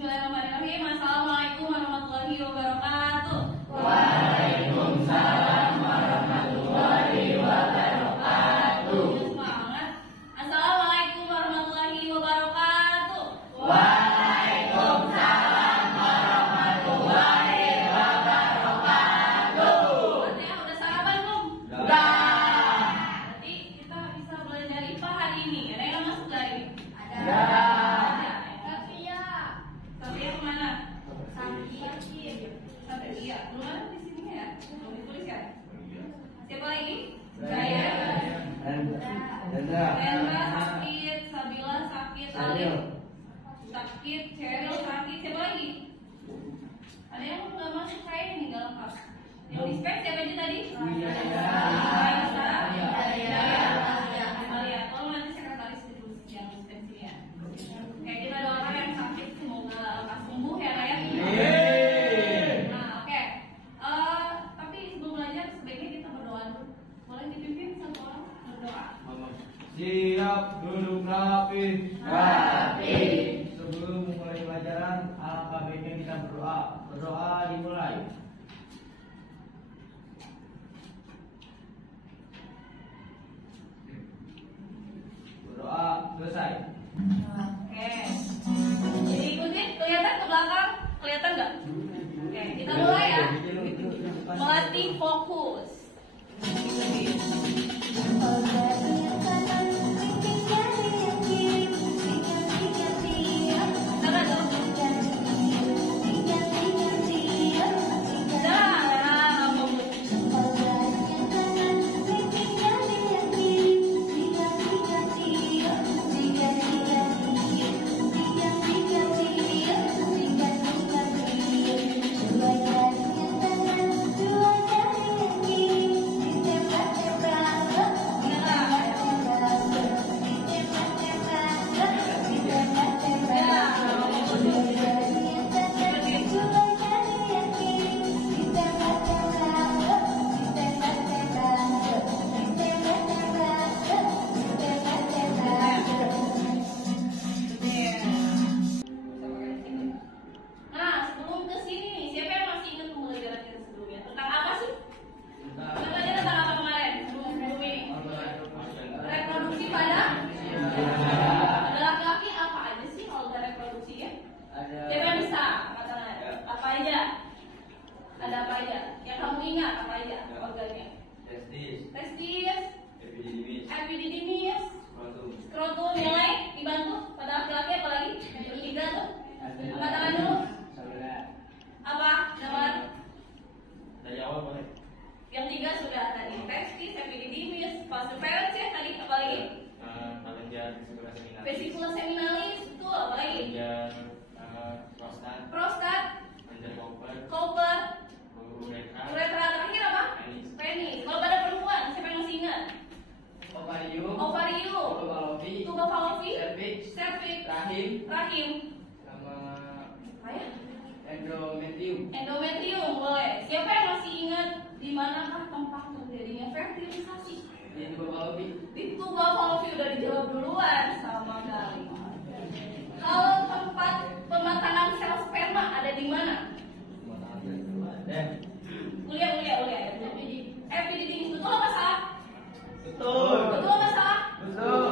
Bismillahirrahmanirrahim. Assalamualaikum warahmatullahi wabarakatuh. Waalaikumsalam warahmatullahi wabarakatuh. Semangat. Assalamualaikum warahmatullahi wabarakatuh. Waalaikumsalam warahmatullahi wabarakatuh. Artinya udah sarapan belum? Udah. Berarti kita bisa belajar IPA hari ini. Ada yang masuk dari? Ada. Satria kemana? Satria. Belum ada di sini ya? Belum ditulis ya? Siapa lagi? Jaya. Dendra. Rendra sakit, Sabila sakit, Alif sakit, Cheryl sakit, siapa lagi? Ada yang nggak masuk saya ini nggak lengkap. Yang di spek siapa aja tadi? Alia. Tolong nanti sekretaris terus yang di spek sini ya. Oke, kita doakan yang sakit semoga lekas sembuh ya Raya. Nah, oke. Tapi sebelum belajar sebaiknya kita berdoa dulu. Boleh dipimpin satu orang berdoa. Siap, duduk rapi. Sebelum memulai pelajaran, alangkah baiknya kita berdoa. Berdoa dimulai. Berdoa selesai. Oke. Jadi ikutin, kelihatan ke belakang? Kelihatan nggak? Oke, kita mulai ya. Melatih fokus. Sabar dong. Jangan ngomong. Nah, sebelum ke sini nih, siapa yang masih ingat pembelajaran kita sebelumnya? Tentang apa sih? Kita belajar tentang apa kemarin? Sebelum ini? Reproduksi pada? Ada laki-laki apa aja sih kalau udah reproduksi ya? Siapa yang bisa? Katakan apa aja? Ada apa aja? Yang kamu ingat apa aja organnya? Testis, epididymis, skrotum, yang lain dibantu pada laki-laki apa lagi? Yang ketiga tuh? Angkat tangan dulu. Apa? Nomor? Yang tiga sudah tadi. Testis, epididymis, vas deferens ya tadi apa lagi? Vesicula seminalis itu apa lagi? Prostat, Cooper, uretra terakhir apa? Penis. Kalau pada perempuan siapa yang masih ingat? Ovarium, tuba fallopi, cervix, rahim, endometrium boleh. Siapa yang masih ingat di manakah tempat terjadinya fertilisasi? Di tuba fallopi udah dijawab duluan sama kali. Kalau tempat pematangan sel sperma ada di mana? Kuliah. Epididymis betul apa salah? Betul apa salah? Betul.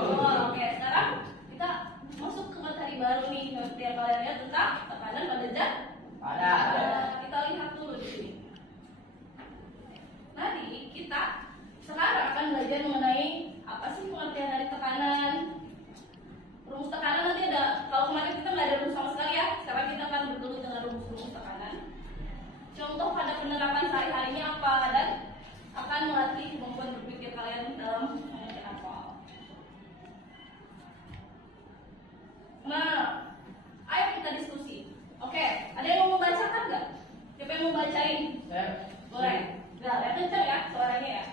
Oke, sekarang kita masuk ke materi baru nih yang kalian lihat tentang tekanan pada zat padat. Kita lihat dulu di sini. Tadi kita sekarang akan belajar mengenai apa sih pengertian dari tekanan. Rumus tekanan nanti ada. Kalau kemarin kita nggak ada rumus sama sekali ya. Sekarang kita akan bergelut dengan rumus-rumus tekanan. Contoh pada penerapan sehari-harinya apa dan akan melatih kemampuan berpikir kalian dalam mengerjakan soal. Nah, ayo kita diskusi. Oke, ada yang mau membacakan nggak? Siapa yang mau bacain? Boleh. Nah, yang kencang ya suaranya ya.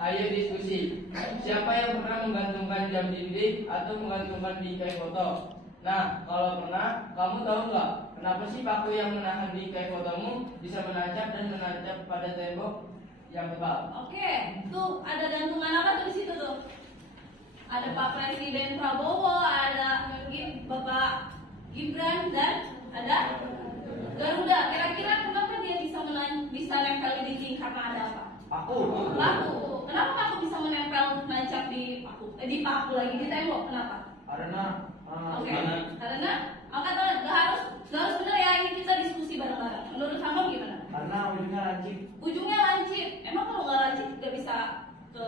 Ayo diskusi. Siapa yang pernah menggantungkan jam dinding atau menggantungkan bingkai foto? Nah, kalau pernah, kamu tahu nggak kenapa sih paku yang menahan bingkai fotomu bisa menancap dan menancap pada tembok yang tebal? Oke, tuh ada gantungan apa tuh di situ tuh? Ada Pak Presiden Prabowo, ada Bapak Gibran dan Ada Garuda. Kira-kira kenapa dia bisa nempel di dinding? Karena ada apa? Paku. Paku. Kenapa paku bisa menempel nancap di paku? Di paku lagi di tembok. Kenapa? Karena Oke. Karena angkat tangan. Gak harus benar ya. Ini kita diskusi bareng-bareng. Menurut kamu gimana? karena ujungnya lancip. Ujungnya lancip. Emang kalau nggak lancip nggak bisa ke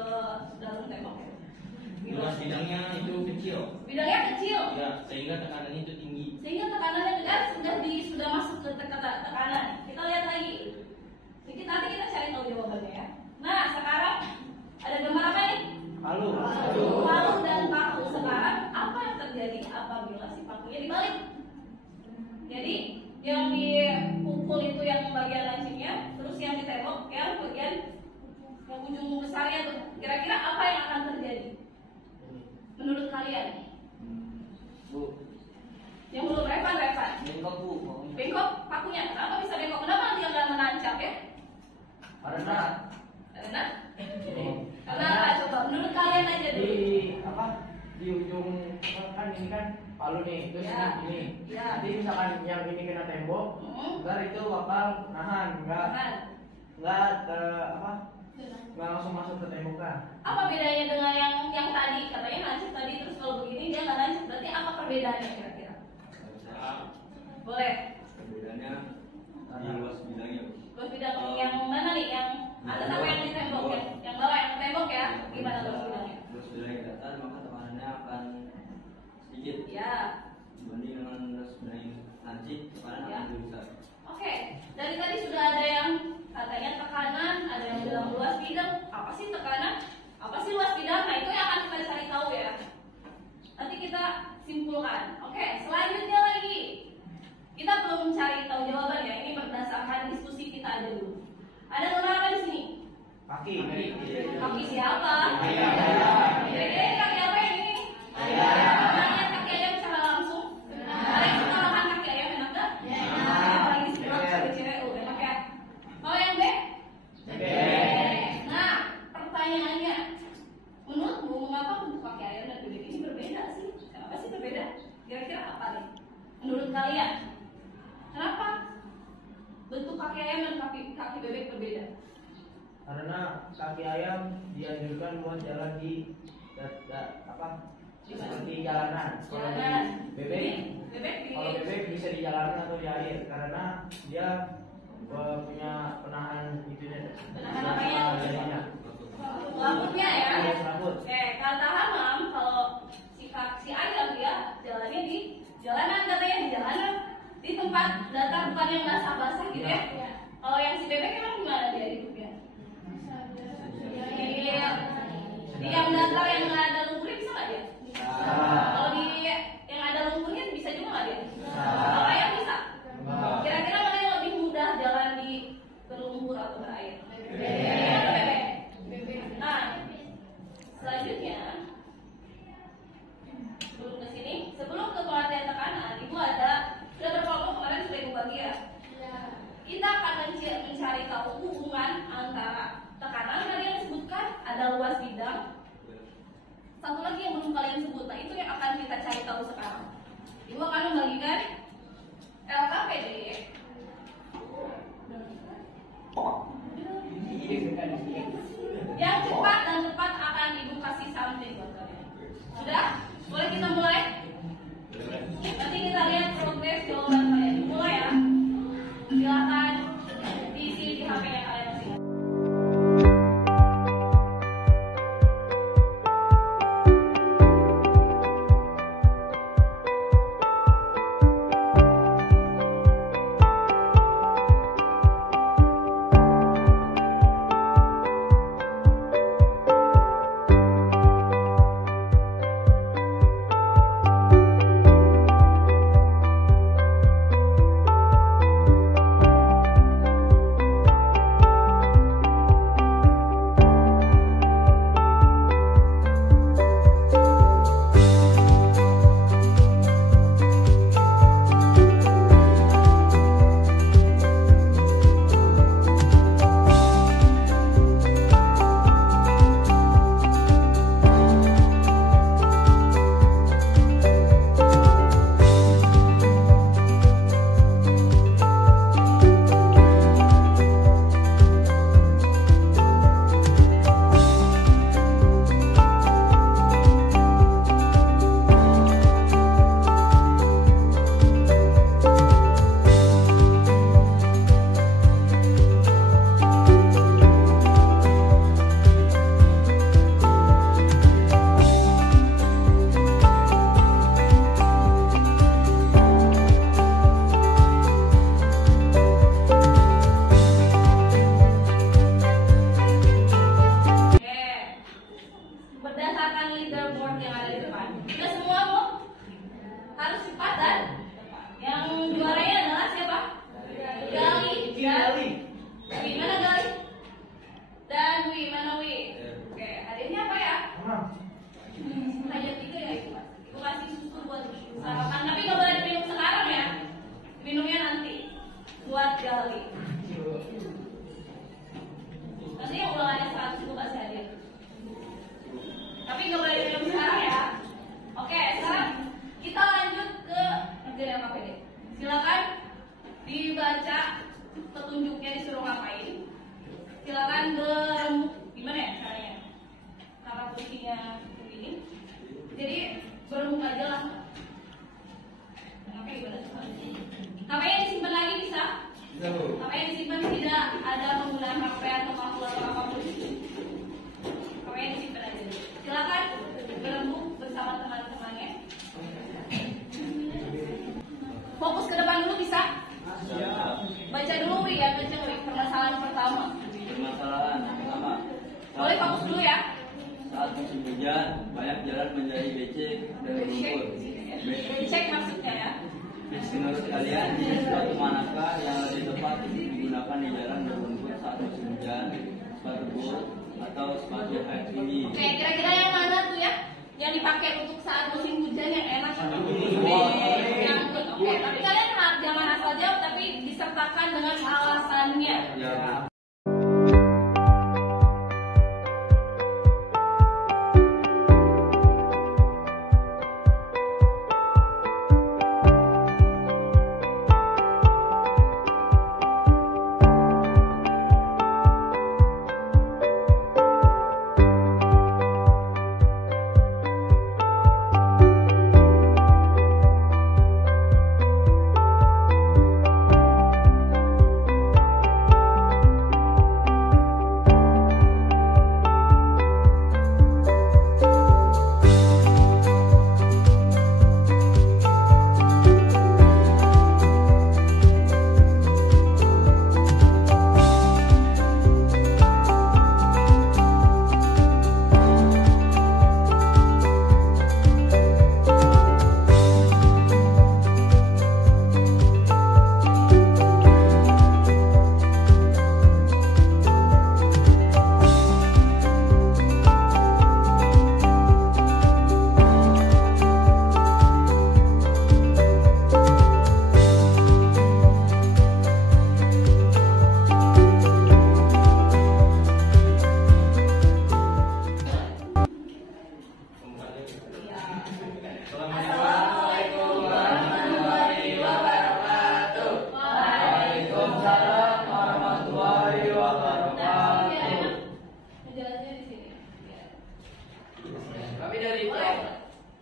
dalam tembok ya? Luas bidangnya itu kecil. Bidangnya kecil. Ya, sehingga tekanannya itu tinggi. Sehingga tekanannya sudah masuk ke tekanan. Kita lihat lagi. Sedikit nanti kita cari tahu jawabannya ya. Nah, sekarang ada gambar apa nih? Palu. Palu dan paku. Sekarang apa yang terjadi apabila si pakunya dibalik? Jadi yang dipukul itu yang bagian lancipnya, terus yang ditembok yang bagian yang ujung besarnya tuh. Kira-kira apa yang akan terjadi? Menurut kalian? Bu, Yang belum Revan. bengkok bu. Bengkok pakunya. Kenapa bisa bengkok? Kenapa nanti nggak menancap ya? Karena Karena ini. apa? Coba menurut kalian aja di dulu. apa? Di ujung kan ini kan palu nih, terus Ya. ini. Ya. Jadi misalkan yang ini kena tembok, ntar itu bakal nahan, nggak langsung masuk ke tembok kan? Apa bedanya dengan yang tadi? Katanya lancip tadi, terus kalau begini dia nggak lancip. Berarti apa perbedaannya kira-kira? Boleh. Perbedaannya di luas bidangnya. Luas bidang yang mana nih? Yang atas apa yang di tembok? Yang bawah yang tembok ya? Gimana luas bidangnya? Luas bidangnya datar, maka tekanannya akan sedikit. Ya. Dibanding dengan luas bidang lancip, tekanan Ya. akan lebih besar. Oke. Dari tadi sudah ada yang katanya tekanan, ada yang bilang luas bidang. Apa sih tekanan? Apa sih luas bidang? Nah itu yang akan kita cari tahu ya. Nanti kita simpulkan. Oke, selanjutnya lagi. Kita belum mencari tahu jawaban ya. Ini berdasarkan diskusi kita aja dulu. Ada gambar apa di sini? Kaki. Kaki siapa? Ayam. Kira-kira ini kaki apa yang ini? Lihat kaki ayam secara langsung. Kalian suka makan kaki ayam enak gak? Apalagi sebelah cewek-cewek, enak ya. Kalau yang B? Nah, pertanyaannya, menurutmu mengapa bentuk kaki ayam dan bebek ini berbeda sih? Kenapa sih berbeda? Kira-kira apa nih? Menurut kalian, kenapa bentuk kaki ayam dan kaki bebek berbeda? Karena kaki ayam dianjurkan buat jalan di seperti jalanan. Kalau di Bebek kalau bebek bisa di jalanan atau di air karena dia punya penahan itunya. Penahan apanya? Jadinya. Rambutnya ya. Rambut. Oke, kata Hamam kalau si ayam dia jalannya di jalanan, katanya di jalanan di tempat datar bukan yang basah-basah gitu ya. Kalau yang si bebek emang gimana dia hidupnya? Di yang datar yang nggak ada lumpurnya bisa nggak dia? Kalau di yang ada lumpurnya bisa juga nggak dia? Kalau ayam bisa. Kira-kira mana yang lebih mudah jalan di berlumpur atau berair? Bebek. Nah, selanjutnya sebelum ke pengertian tekanan, ibu ada sudah berkelompok kemarin sudah ibu bagi ya. Kita akan mencari tahu hubungan antara tekanan tadi yang disebutkan, ada luas bidang. Satu lagi yang belum kalian sebut, nah itu yang akan kita cari tahu sekarang. Ibu akan membagikan LKPD. Yang cepat dan tepat akan ibu kasih something buat kalian. Sudah? Boleh kita mulai? Nanti kita lihat progres jawaban kalian. Mulai ya. Silakan diisi di HP-nya kalian masing-masing. leaderboard yang ada di depan. Kita semua harus cepat dan yang juaranya adalah siapa? Gali dan Wi. Mana Gali? Dan Wi, mana Wi? Oke, hadiahnya apa ya? Hanya 3 ya itu Mas. Ibu kasih susu buat sarapan, tapi nggak boleh diminum sekarang ya. Minumnya nanti buat Gali. Nanti yang ulangannya 100 ibu kasih hadiah. Tapi nggak boleh diminum sekarang ya. Oke, sekarang kita lanjut ke ngerjain apa deh. Silakan dibaca petunjuknya, disuruh ngapain. Silakan berembuk. Gimana ya caranya? Karena posisinya begini. Jadi berembuk aja lah. Oke, gimana? HP-nya disimpan lagi bisa? HP-nya disimpan, tidak ada penggunaan HP atau kalkulator apapun. HP-nya disimpan aja. Silakan berembuk bersama teman-temannya. Fokus ke depan dulu bisa? Baca dulu Wi ya, baca Wi. Permasalahan pertama. Permasalahan pertama. Boleh fokus dulu ya. Saat musim hujan, banyak jalan menjadi becek dan lumpur. Cek maksudnya ya. Menurut kalian, sepatu manakah yang lebih tepat digunakan di jalan berlumpur saat musim hujan? Sepatu boot atau sepatu yang high tinggi? Oke, kira-kira yang mana tuh ya? Yang dipakai untuk saat musim hujan yang enak? Yang good. Oke, tapi kalian jangan asal jawab, tapi disertakan dengan alasannya. Ya.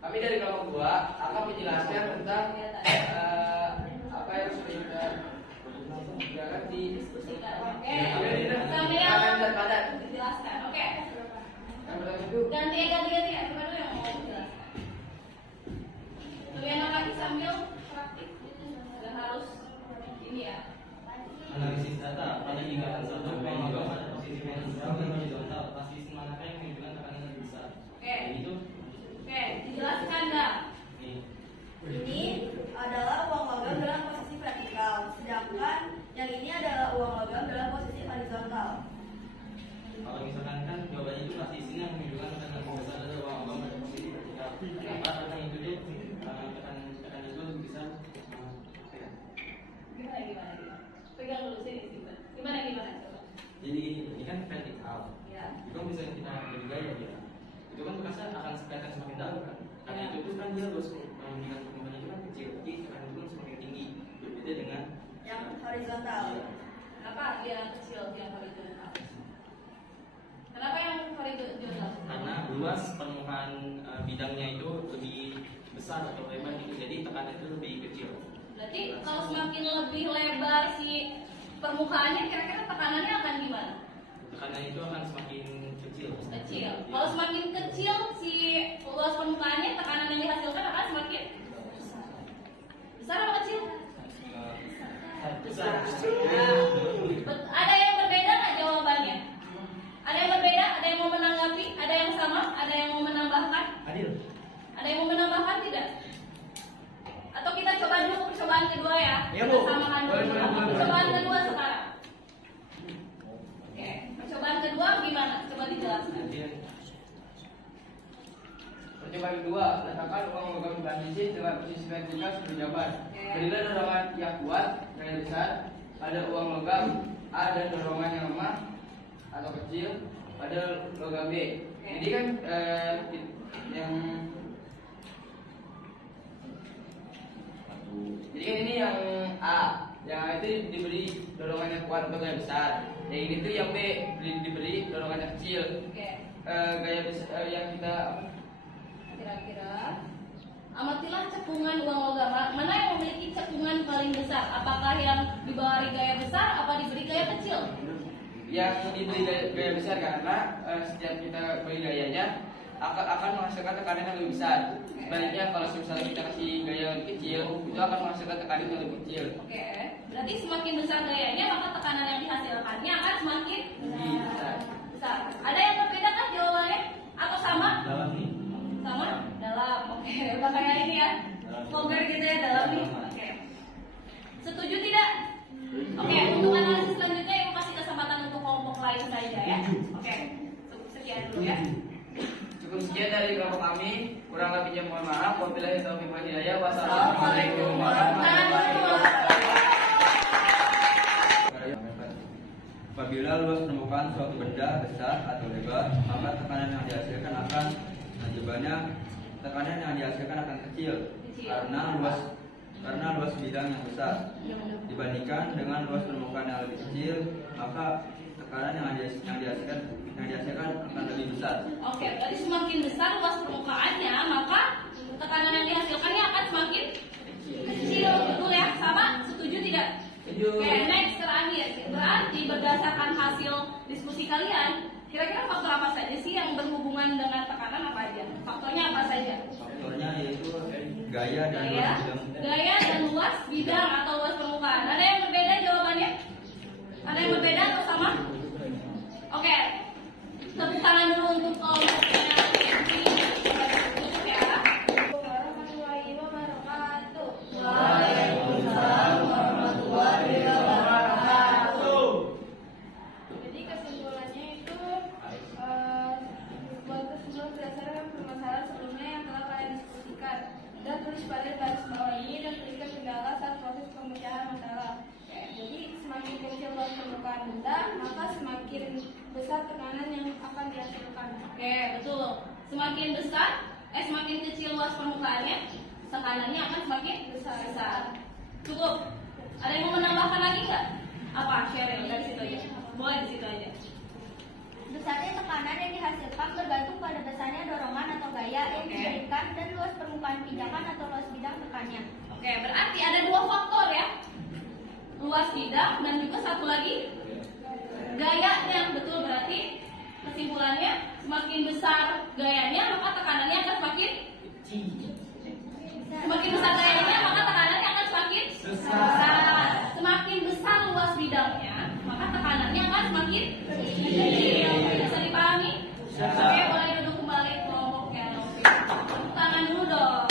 Kami dari kelompok 2 akan menjelaskan tentang apa yang sudah kita gunakan di padat. Dijelaskan. Oke. Yang pertama itu Ganti ya. Siapa dulu yang mau jelaskan? Lebih enak lagi sambil praktik. Gak harus ini ya. Analisis data pada tingkatan 1 uang pada posisi horizontal dan horizontal, posisi manakah yang menunjukkan tekanan lebih besar? Oke. Itu Dijelaskan dah. Ini adalah uang logam dalam posisi vertikal, sedangkan yang ini adalah uang logam dalam posisi horizontal. kalau misalkan kan jawabannya itu pasti isinya yang menunjukkan tekanan lebih besar adalah uang logam pada posisi vertikal. Apa tekanan itu dia tekanan itu bisa Gimana? Pegang dulu sini simpan. Gimana coba? jadi ini kan vertikal. Ya. Itu kan bisa kita beri gaya ya. Itu kan bekasnya akan kelihatan semakin dalam kan. Karena Ya. itu tuh kan dia harus dengan perkembangan itu kan kecil, jadi tekanan itu kan semakin tinggi. Berbeda dengan Yang horizontal. Kenapa dia kecil yang horizontal? Kenapa yang horizontal? karena luas permukaan bidangnya itu lebih besar atau lebar gitu, jadi tekanan itu lebih kecil. Berarti kalau semakin lebih lebar si permukaannya, kira-kira tekanannya akan gimana? Tekanan itu akan semakin kecil. Kecil. Kalau semakin kecil si luas permukaannya, tekanan yang dihasilkan akan semakin besar atau kecil? Besar. Ada yang berbeda nggak jawabannya? Ada yang berbeda? Ada yang mau menanggapi? Ada yang sama? Ada yang mau menambahkan? Percobaan kedua, letakkan uang logam di bahan sisi dengan posisi vertikal seperti jawaban. Berilah dorongan yang kuat, gaya besar pada uang logam A dan dorongan yang lemah atau kecil pada logam B. Jadi kan jadi kan ini yang A, yang A itu diberi dorongan yang kuat atau gaya besar. Yang ini tuh yang B diberi dorongan yang kecil. Gaya besar yang kita kira-kira amatilah cekungan uang logam. Mana yang memiliki cekungan paling besar? Apakah yang diberi gaya besar apa diberi gaya kecil? Yang diberi gaya besar karena setiap kita beri gayanya akan menghasilkan tekanan yang lebih besar. Sebaliknya kalau misalnya kita kasih gaya yang lebih kecil, itu akan menghasilkan tekanan yang lebih kecil. Oke, berarti semakin besar gayanya maka tekanan yang dihasilkannya akan semakin besar. Ada yang berbeda kan jawabannya? Atau sama? Dalam nih. Sama? Dalam. Oke, udah kayak ini ya. Vulgar gitu ya dalam nih. Oke. Setuju tidak? Oke, untuk analisis selanjutnya ibu kasih kesempatan untuk kelompok lain saja ya. Oke, sekian dulu ya. Cukup sekian dari kelompok kami. Kurang lebihnya mohon maaf. Wabillahi taufiq wal hidayah. Wassalamualaikum warahmatullahi wabarakatuh. Apabila luas permukaan suatu benda besar atau lebar, maka tekanan yang dihasilkan akan tekanan yang dihasilkan akan kecil karena luas bidang yang besar dibandingkan dengan luas permukaan yang lebih kecil, maka tekanan yang dihasilkan akan lebih besar. Oke, jadi semakin besar luas permukaannya, maka tekanan yang dihasilkannya akan semakin kecil, betul ya? Sama? Setuju tidak? Setuju. Oke, next terakhir. Berarti berdasarkan hasil diskusi kalian, kira-kira faktor apa saja sih yang berhubungan dengan tekanan apa aja? Faktornya apa saja? Faktornya yaitu gaya dan luas bidang. Gaya dan luas bidang atau luas permukaan. Ada yang berbeda jawabannya? Ada yang berbeda atau sama? Oke, tepuk tangan dulu untuk kelompoknya. Tutup ya. Warahmatullahi wabarakatuh. Waalaikumsalam warahmatullahi wabarakatuh. Jadi kesimpulannya itu buat kesimpulan berdasarkan permasalahan sebelumnya yang telah kalian diskusikan dan tulis pada garis bawah ini dan tuliskan kendala saat proses pemecahan masalah. Jadi semakin kecil luas permukaan benda, maka semakin besar tekanan yang akan dihasilkan. Oke, betul. Semakin kecil luas permukaannya, tekanannya akan semakin besar. Cukup. Ada yang mau menambahkan lagi nggak? Apa? Sharing dari situ aja. Boleh di situ aja. Besarnya tekanan yang dihasilkan bergantung pada besarnya dorongan atau gaya yang diberikan dan luas permukaan pijakan atau luas bidang tekannya. Oke, berarti ada dua faktor ya. Luas bidang dan juga satu lagi gayanya. Betul, berarti kesimpulannya semakin besar gayanya maka tekanannya akan semakin besar gayanya maka tekanannya akan semakin besar. Semakin besar luas bidangnya maka tekanannya akan semakin kecil. Bisa dipahami? Oke, boleh duduk kembali ke kelompoknya. Tepuk tangan dulu dong.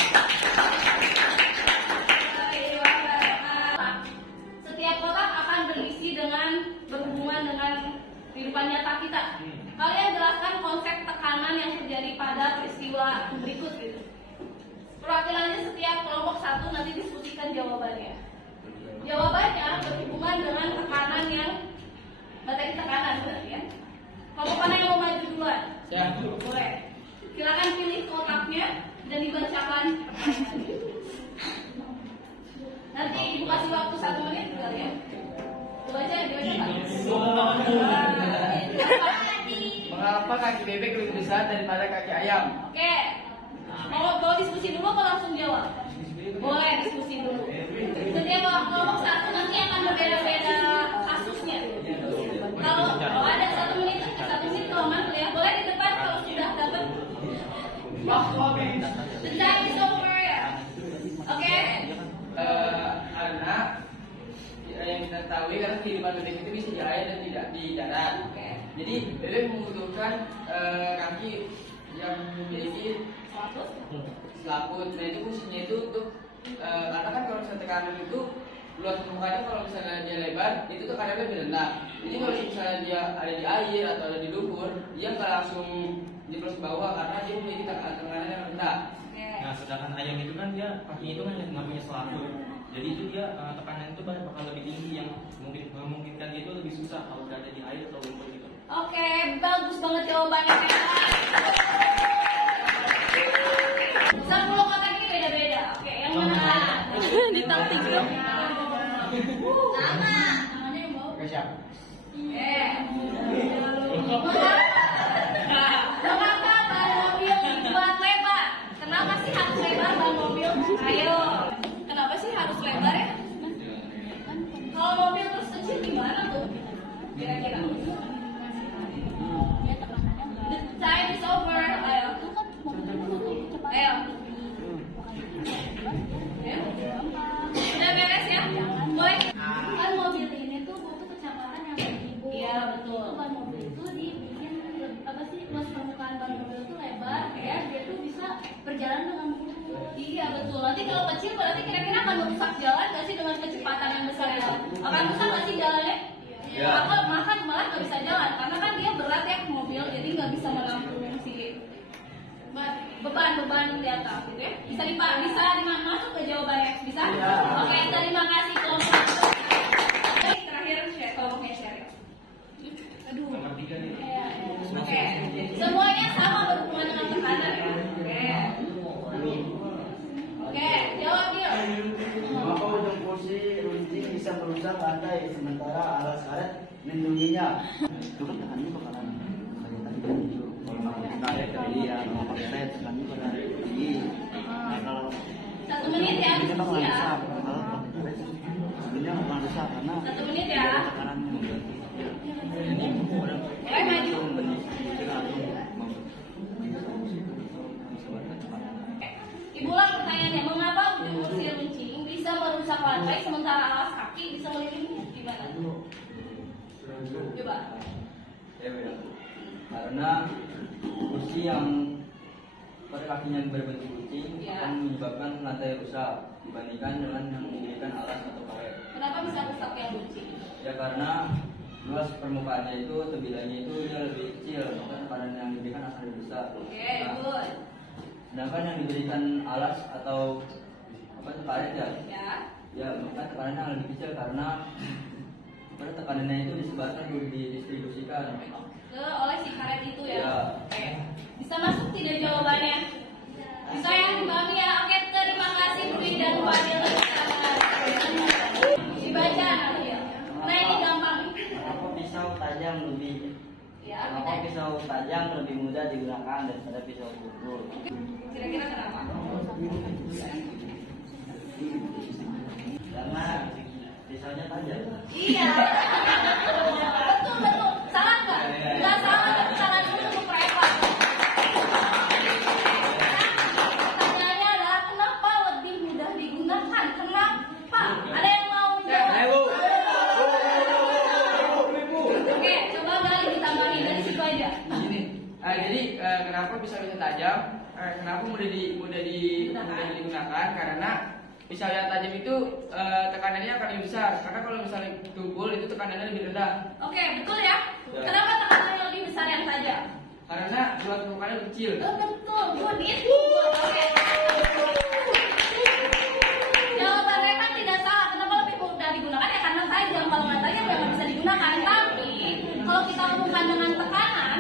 Setiap kotak akan berisi dengan berhubungan dengan kehidupan nyata kita. Kalian jelaskan konsep tekanan yang terjadi pada peristiwa berikut gitu. Perwakilannya setiap kelompok satu nanti diskusikan jawabannya. Jawabannya berhubungan dengan tekanan yang materi tekanan berarti ya. Kelompok mana yang mau maju duluan? Ya. Boleh. Silakan pilih kotaknya dan dibacakan pertanyaannya. Nanti ibu kasih waktu 1 menit kali ya. Dibaca. Mengapa kaki bebek lebih besar daripada kaki ayam? Oke. Mau diskusi dulu atau langsung jawab? Boleh diskusi dulu. Setiap kelompok satu nanti akan berbeda-beda kasusnya. Kalau ada 1 menit kalau mantul ya. Boleh di depan kalau sudah dapat. Waktu habis. The time is over ya. Oke. Karena yang kita ketahui karena kehidupan bebek itu bisa di air dan tidak di darat. Oke. Jadi bebek membutuhkan kaki yang memiliki selaput. Nah itu fungsinya itu untuk karena kan kalau misalnya tekanan itu luas permukaannya kalau misalnya dia lebar itu tekanannya lebih rendah. Jadi kalau misalnya dia ada di air atau ada di lumpur dia nggak langsung di bawah karena dia memiliki tekanan yang rendah. Misalkan ayam itu kan dia kakinya itu kan nggak punya selaput, jadi itu dia tekanan itu bakal lebih tinggi yang memungkinkan dia itu lebih susah kalau berada di air atau lumpur gitu. Oke, bagus banget jawabannya. 10 kotak ini beda-beda. Oke, yang mana? Ditaktik dong. Sama. Namanya yang bau. Oke, siap. Mengapa ban mobil dibuat lebar? Kenapa sih harus lebar ban mobil? Ayo. Kenapa sih harus lebar ya? Kalau mobil terus kecil gimana tuh? Kira-kira. The time is over. Ayo. Ayo. Udah beres ya? Boleh? Kan mobil ini tuh butuh kecepatan yang tinggi. Iya, betul. Itu ban mobil itu dibikin apa sih, luas permukaan ban mobil itu lebar ya, dia tuh bisa berjalan dengan mulus. Iya, betul. Nanti kalau kecil berarti kira-kira akan merusak jalan nggak sih dengan kecepatan yang besar itu? Akan rusak nggak sih jalannya? Iya. Atau malah nggak bisa jalan karena kan dia berat ya mobil, jadi nggak bisa menampung si beban di atas gitu ya. Bisa masuk ke jawabannya? Bisa? Oke, terima kasih kelompok. Terakhir share kelompoknya share. Aduh. Nomor 3 nih. Oke. Semuanya sama berhubungan dengan tekanan ya. Oke, jawab dia. Mengapa ujung kursi runcing bisa merusak lantai sementara alas karet melindunginya? Itu kan tekanannya bakalan kayak tadi kan itu. Kalau pakai karet tadi ya, kalau pakai karet tekanannya bakalan tinggi. Nah kalau 1 menit ya. ini bakalan Ya. rusak. Kalau pakai karet sebenarnya bakalan rusak karena 1 menit ya. tekanannya Boleh maju. Ibu ulang pertanyaannya, mengapa ujung kursi runcing bisa merusak lantai sementara alas kaki bisa melindungi? Gimana? Coba. Ya, beda. Karena kursi yang pada kakinya berbentuk kucing Ya. akan menyebabkan lantai rusak dibandingkan dengan yang menggunakan alas atau karet. Kenapa bisa rusak yang runcing? Ya karena luas permukaannya itu tebilanya itu dia lebih kecil, maka tekanan yang diberikan akan lebih besar. Oke, good. Sedangkan yang diberikan alas atau apa itu karet ya, Ya. ya maka tekanannya akan lebih kecil karena pada tekanannya itu disebarkan didistribusikan. Oleh si karet itu ya. Ya. Oke. Bisa masuk tidak jawabannya? Bisa ya, Mbak Mia. Oke, terima kasih Dwi dan Fadil. Dibaca nanti ya. Nah ini gampang. Mengapa pisau tajam lebih Ya, mengapa pisau tajam lebih mudah digunakan daripada pisau tutul? kira-kira kenapa? Karena pisaunya tajam. Iya. Betul betul. Salah nggak? Nggak salah. Tapi salah dulu untuk Reva. Pertanyaannya adalah kenapa lebih mudah digunakan? Kenapa? Ada yang mau menjawab? Oke, coba Gali ditambahin dari situ aja. Gini. Jadi kenapa pisau itu tajam? Kenapa mudah digunakan? Karena pisau yang tajam itu tekanannya akan lebih besar. Karena kalau misalnya tumpul itu tekanannya lebih rendah. Oke, betul ya. Kenapa tekanannya lebih besar yang tajam? Karena luas permukaannya lebih kecil. Betul, good itu. Oke. Jawabannya kan tidak salah. Kenapa lebih mudah digunakan? Ya karena tajam. Kalau nggak tajam ya nggak bisa digunakan. Tapi kalau kita hubungkan dengan tekanan,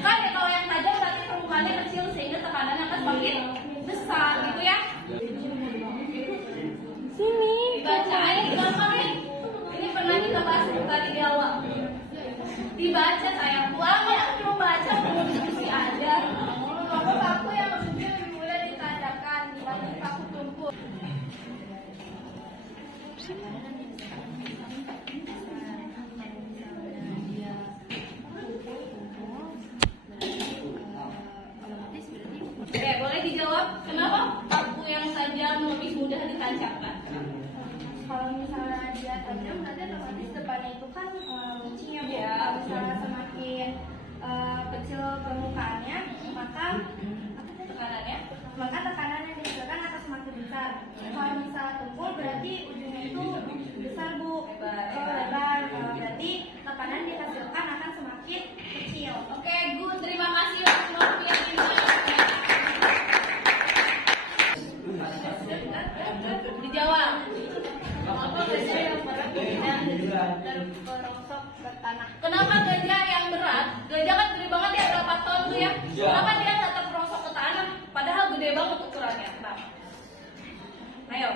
kan ya kalau yang tajam berarti permukaannya kecil sehingga tekanannya akan semakin besar, gitu ya. Sini. Dibaca aja gampang nih. Ini pernah kita bahas tadi di awal. Dibaca sayang. Uang ya, cuma baca mau diskusi aja. Paku paku yang lebih mudah ditandakan dibanding paku tumpul. Oke, boleh dijawab kenapa paku yang tajam lebih mudah ditancapkan? Kalau misalnya dia tajam, nanti otomatis depannya itu kan runcingnya bu. Ya. Kalau misalnya semakin kecil permukaannya, maka tekanan yang dihasilkan akan semakin besar. Kalau misalnya tumpul, berarti ujungnya itu besar bu, lebar. Berarti tekanan dihasilkan akan semakin kecil. Oke, good. Terima kasih untuk yang terperosok ke tanah. Kenapa gajah yang berat? Gajah kan gede banget ya, berapa ton tuh ya? Kenapa dia nggak terperosok ke tanah? Padahal gede banget ukurannya. Kenapa? Ayo.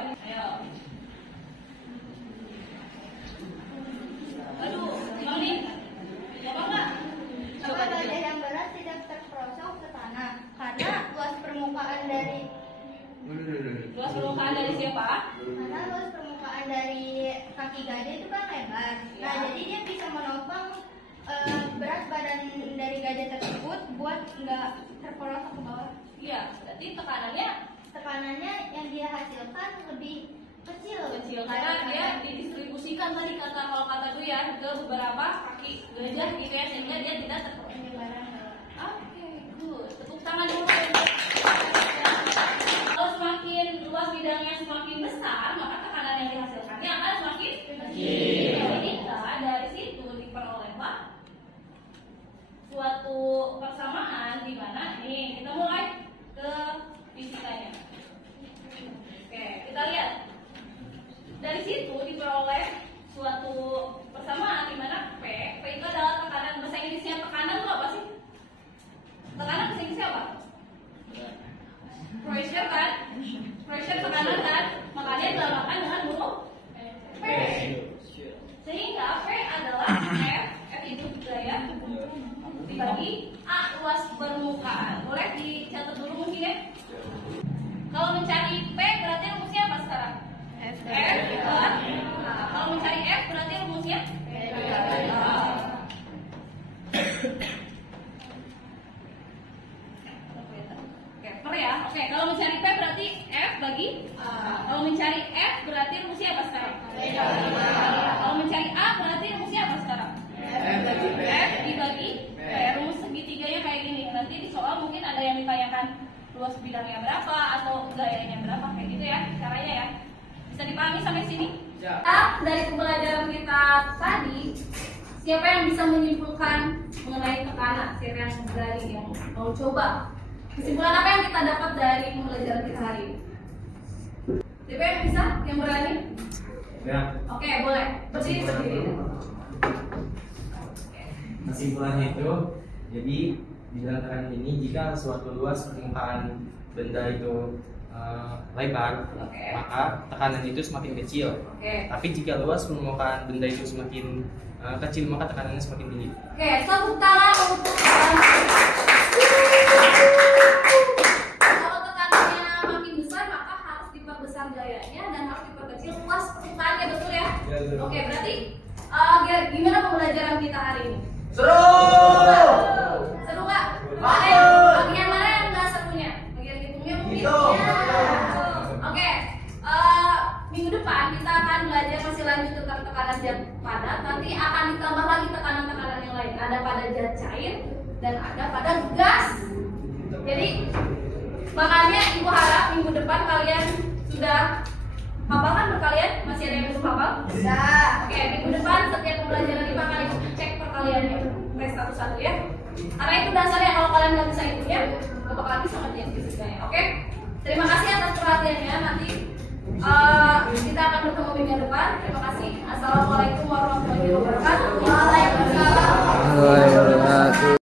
Aduh, gimana nih? Jawab nggak? Karena gajah yang berat tidak terperosok ke tanah karena luas permukaan dari siapa? Karena luas permukaan dari kaki gajah itu kan lebar. Nah, jadi dia bisa menopang berat badan dari gajah tersebut buat nggak terperosok ke bawah. Iya, berarti Tekanannya yang dia hasilkan lebih kecil karena dia didistribusikan tadi kalau kata gue ya ke beberapa kaki gajah gitu ya, sehingga dia tidak terperosok. Oke, good. Tepuk tangan dulu. Kalau semakin luas bidangnya semakin besar, maka tekanan yang dihasilkannya akan semakin kecil. Sehingga dari situ diperolehlah suatu persamaan di mana nih kita mulai ke fisikanya. Oke, kita lihat. Dari situ diperoleh suatu persamaan di mana P itu adalah tekanan. Bahasa Inggrisnya tekanan itu apa sih? Tekanan bahasa Inggrisnya apa? Pressure kan? Pressure tekanan kan? Makanya dinamakan dengan huruf P. Sehingga P adalah F itu gaya dibagi A luas permukaan. Boleh dicatat dulu mungkin ya? Kalau mencari P berarti rumusnya apa sekarang? F kan? Nah, kalau mencari F berarti rumusnya per ya. Oke, kalau mencari P berarti F bagi A. Kalau mencari F berarti rumusnya apa sekarang? Kalau mencari A berarti rumusnya apa sekarang? F dibagi P. Rumus segitiganya kayak gini. Nanti di soal mungkin ada yang ditanyakan luas bidangnya berapa atau gayanya berapa, kayak gitu ya caranya ya. Bisa dipahami sampai sini? Dari pembelajaran kita tadi, siapa yang bisa menyimpulkan mengenai tekanan? Siapa yang berani yang mau coba? Kesimpulan apa yang kita dapat dari pembelajaran kita hari ini? Siapa yang bisa? Yang berani? Ya. Oke, boleh. Berdiri. Kesimpulannya itu, jadi di dalam tekanan ini jika suatu luas permukaan benda itu lebar, maka tekanan itu semakin kecil. Tapi jika luas permukaan benda itu semakin kecil, maka tekanannya semakin tinggi. Oke, tepuk tangan untuk kalau tekanannya makin besar, maka harus diperbesar gayanya dan harus diperkecil luas permukaannya, betul ya? Ya, betul. Oke, berarti gimana pembelajaran kita hari ini? Seru. Seru nggak? Bagian mana yang nggak serunya? Bagian hitungnya mungkin? Itu. Oke, minggu depan kita akan belajar masih lanjut tentang tekanan zat padat. Nanti akan ditambah lagi tekanan-tekanan yang lain. Ada pada zat cair dan ada pada gas. Jadi makanya ibu harap minggu depan kalian sudah hafal kan berkalian? Masih ada yang belum hafal? Sudah. Oke, minggu depan setiap pembelajaran ibu akan ibu cek perkaliannya tes satu-satu ya. Karena itu dasarnya, kalau kalian nggak bisa itunya, nggak bakal bisa ngerjain fisikanya. Oke? Terima kasih atas perhatiannya. Nanti kita akan bertemu minggu depan. Terima kasih. Assalamualaikum warahmatullahi wabarakatuh. Waalaikumsalam.